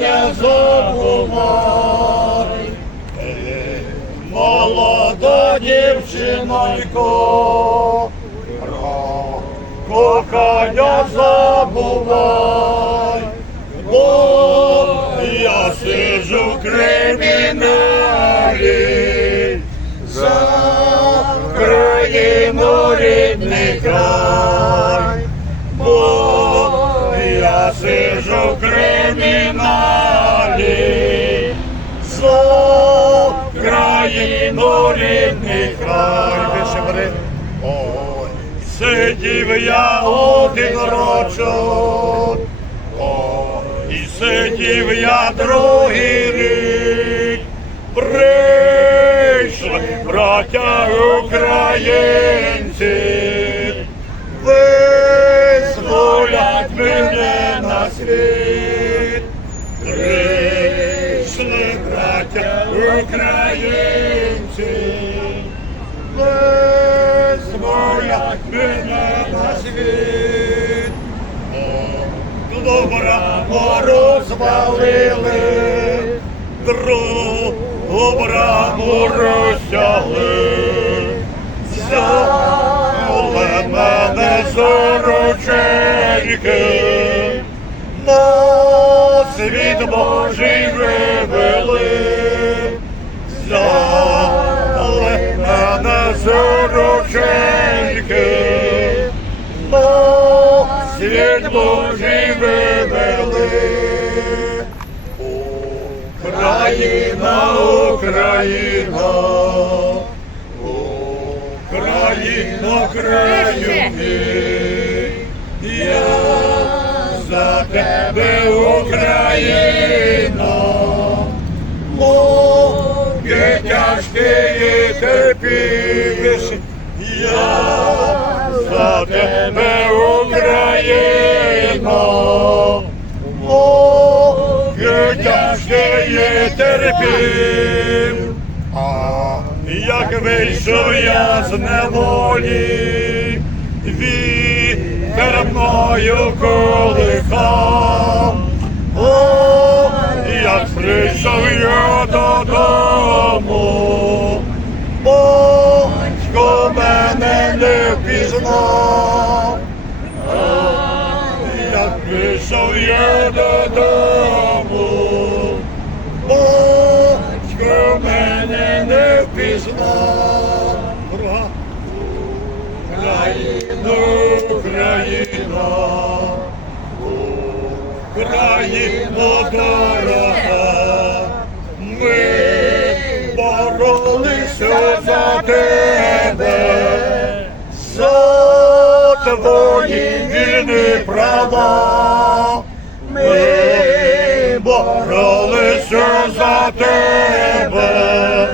Не забувай, молода дівчинонько, про кохання забувай, бо я сиджу в криміналі. За країну рідний край, бо я сиджу в криміналі рідний край. Більше бери. Ой, сидів я один рочок, Ой, і сидів я другий рік. Прийшли браття українці, визволять мене на світ. Прийшли браття українці, визволять мене на світ. Добра розвалили, браму розтягли, взяли мене рученьки, на світ Божий вивели, мене за рученьки, світ Божий вивели. Україна, Україна, Україна, краю я за тебе, Україна, муки тяжкі і терпиш, я за тебе, Україна, муки тяжкі і терпів. А як вийшов я з неволі, вітер мною колихав, прийшов я додому, батько мене не впізнав, як прийшов я додому, батько мене не впізнав. Ура! Україно, Україна, Україно дорога, твої вільні права. Ми боролися за тебе,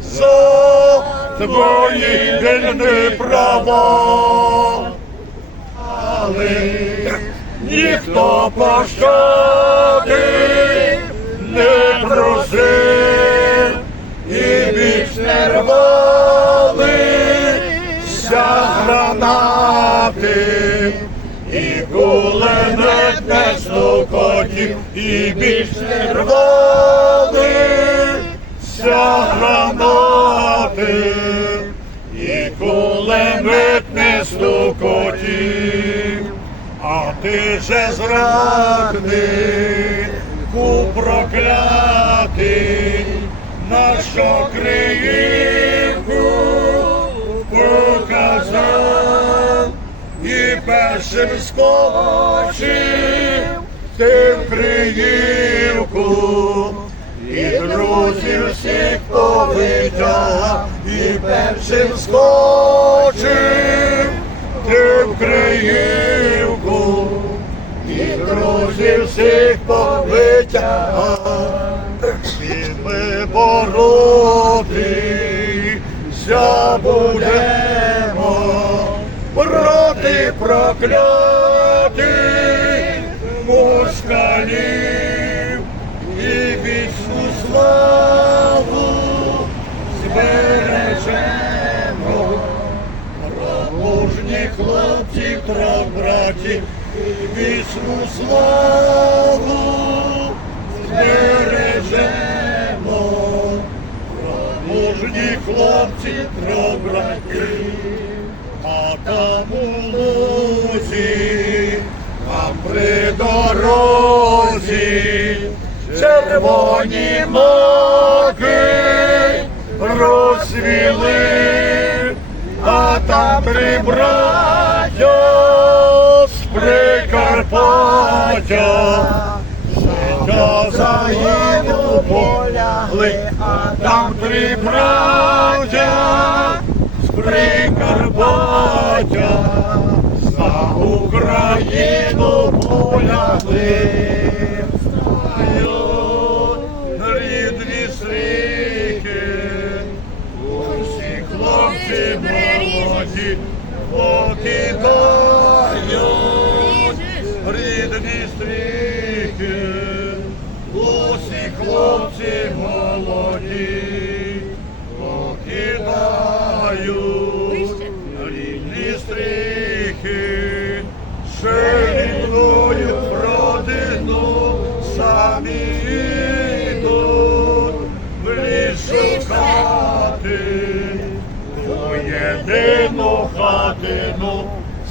за твої вільні права. Але ніхто пощади не стукотів, і більш не рвалися гранати, і кулемет не стукотів. А ти же зрадник, ку на що криївку показав? І першим скочив ти в. І друзів всіх повитяг, і першим скочив. Ти в і друзів всіх повитяг, і ми боротися будемо проти проклятих москалів і вічну славу збережемо. Мужні хлопці, трьох братів, і вічну славу бережемо, мужні хлопці трьох братів, а там у лузі, при дорозі, червоні маки розсвіли, а там три браття з Прикарпаття. Життя загину полягли, а там три браття з Прикарпаття Україну Знають рідні стріхи, усі хлопці молоді покидають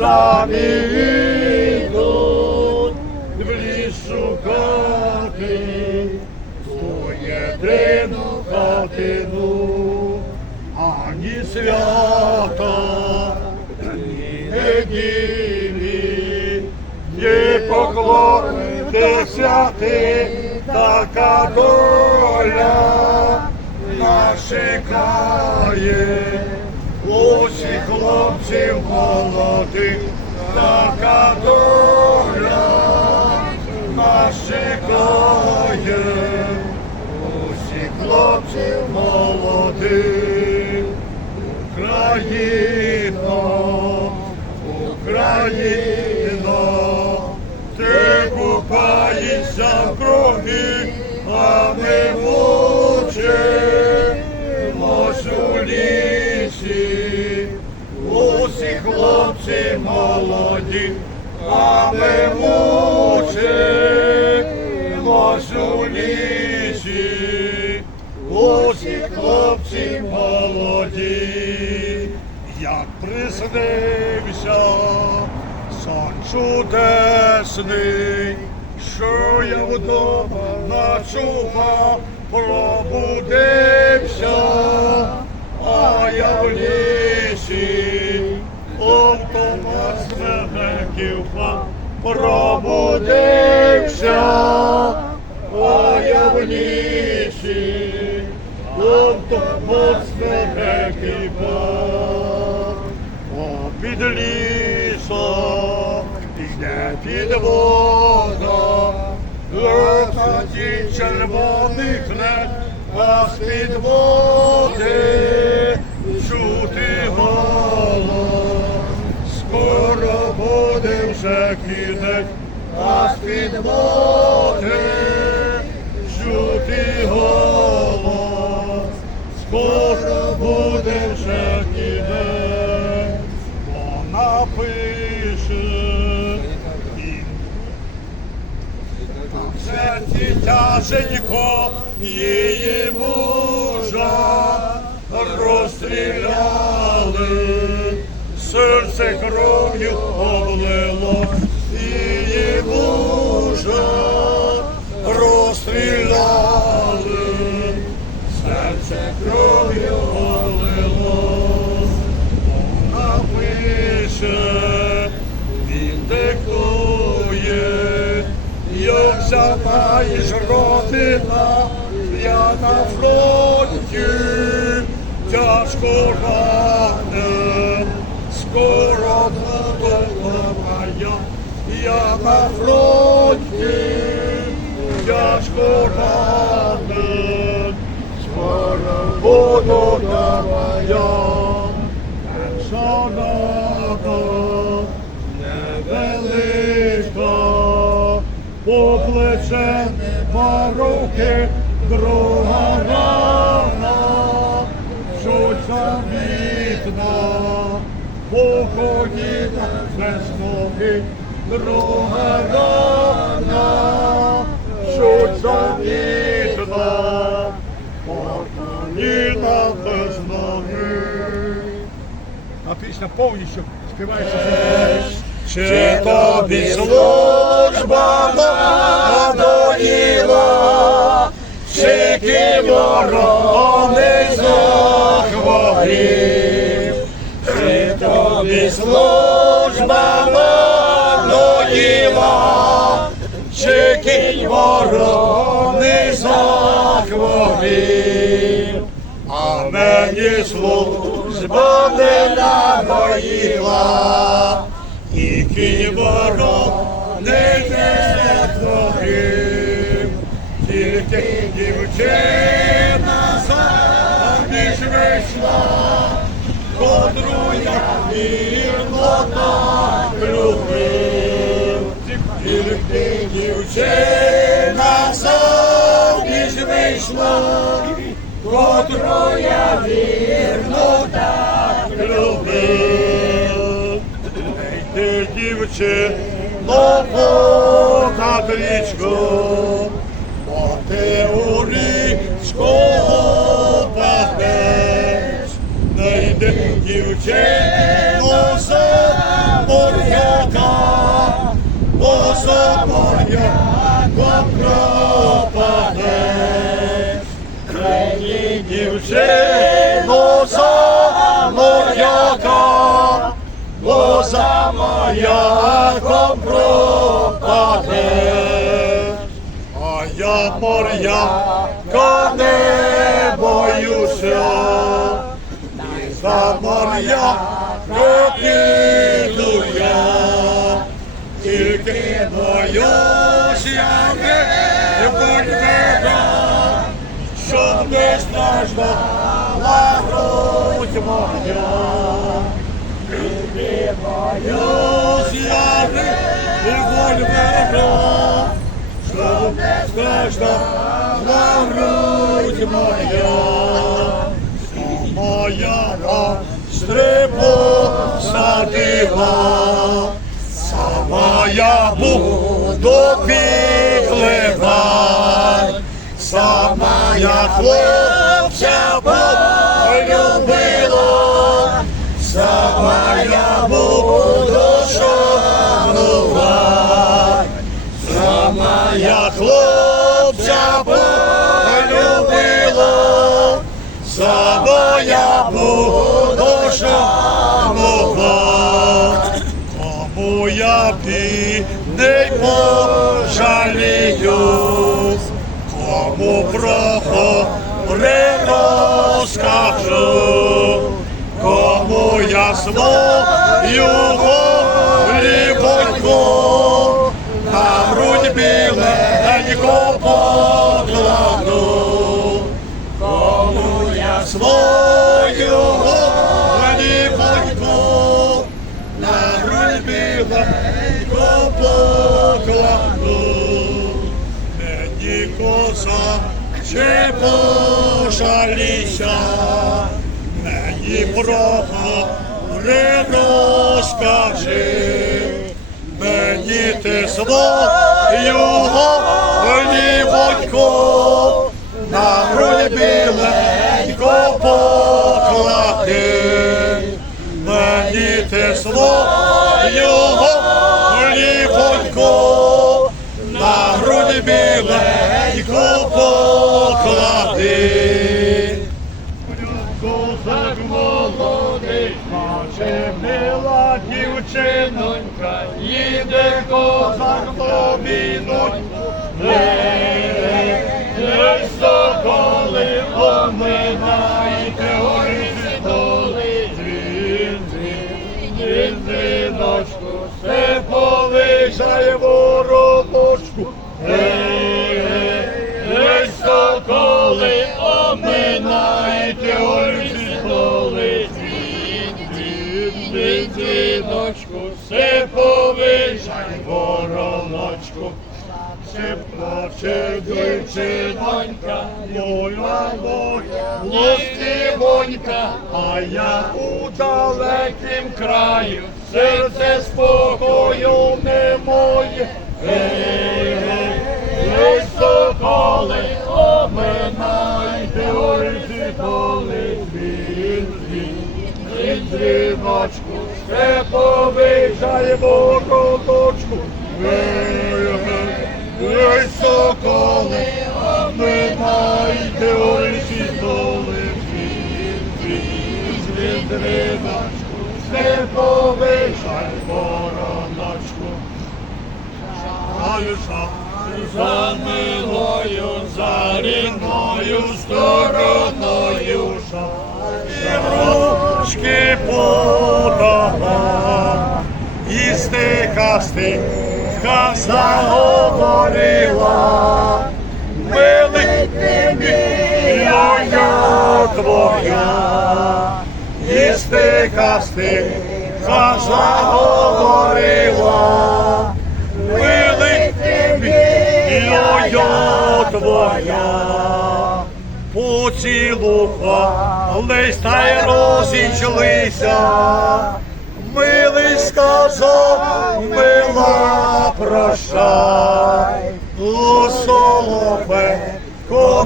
самі йдуть в ліс шукати ту єдину хатину, ані свята, ні неділі, не поклонитися ти, така доля нас чекає, хлопців молодих, така доля нас чекає, усіх хлопців молодих, Україно, Україно, ти купаєшся в крові, а ми хлопці молоді, а ми мучимось у лісі, усі хлопці молоді, як приснився сон чудесний, що я вдома ночував, пробудився, а я в лісі, автомат снегів впав, пробудився, а я в лісі, автомат снегів впав. О, під лісом йде підвода, Лохаті червоний хлеб, а з-під води кінець, а з-під води чути голос. Скоро буде вже кінець, вона пише. І в серці тяженько її мужа розстріляли, серце кров'ю облило її мужа розстріляли, серце кров'ю облило, вона пише, він диктує, як знаєш, родина, я на фронті, тяжко ранен, скоро я на фронті, тяжко ранен, скоро буду моя. Шанада невелика, по плече нема руки, друга рана, чуть замітна, по без ноги, друга рана, чуть завітна, Ніна без ноги. А пісня повністю співається. Чи тобі служба надоїла, чи ті ворони захворів, чи тобі служба надоїла, чи ті ворони захворів, а мені служба не надоїла. І ківоро не творив, тільки дівчина заміж вийшла, котру я вірно так любив, тільки дівчина заміж вийшла, котру я вірно так любив. Ти дівчино понад річку, бо ти у річку падеш, не йди дівчино дівчино за моряка, бо за пропаде, а я моряка не боюся, і за моряка піду я, тільки боюся не больника, не страждала грудь моя. Боюсь я револьвера, чтоб не страждала грудь моя, моя стрибу садила, сама я буду підливать, сама я хлопця полюбила, Сама я буду шанувати, сама я хлопця полюбила, сама я буду шанувати, кому я бідний пожалію, кому про горе розкажу. Кому я свою лівоньку на грудь біленько покладу, кому я свою чи пожаліся. Мені про горе розкажи, мені ти свою лівоньку на грудь біленько поклади, мені ти свою біленько поклади. Козак молодий, наче мила дівчинонька, їде козак тобі плаче, плаче дівчинонька, моя лості вонька, а я у далекім краю, серце спокою не моє. Гей, гей, гей, соколи, обминайте орці поли, він він дзвіночку, все повижає вороточку. Гей, Ой, соколи, обминайте очі доли, візьми дриночку, не повишай вороночку. Аюша, за милою, за рідною стороною шар. Ручки подала, і стиха стиха заговорила. Милий моя твоя, і стиха стиха заговорила. Милий моя твоя, поцілувались та й розійшлися. Милий сказав, мила прощай, у соловейко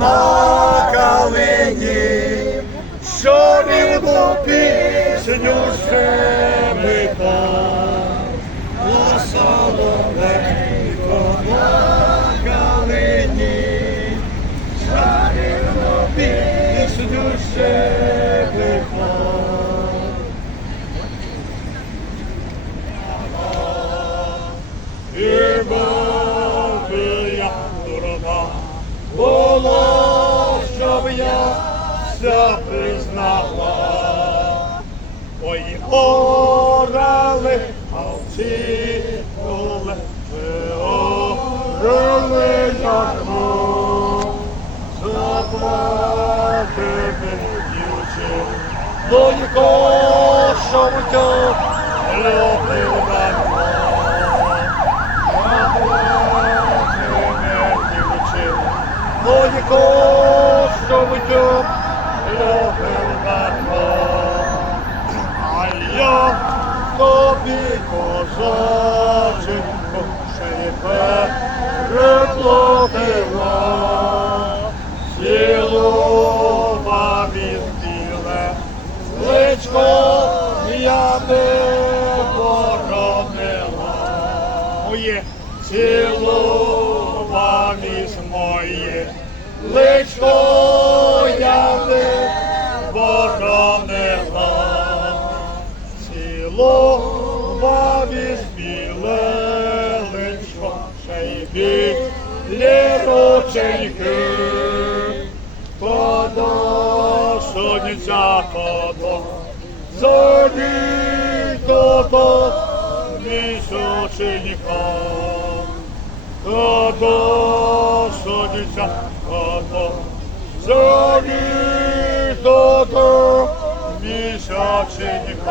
на калині, що рівну пісню себе у соловейко на калині, що tylko Bóg niż uczynnikom. To do sądzica, a to zoni to do niż uczynnikom.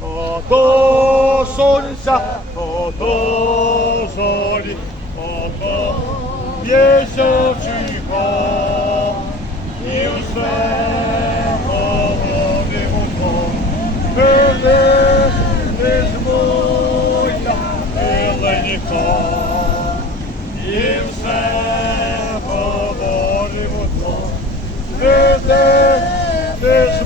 To do sądzica, to do a to miesiąc мене не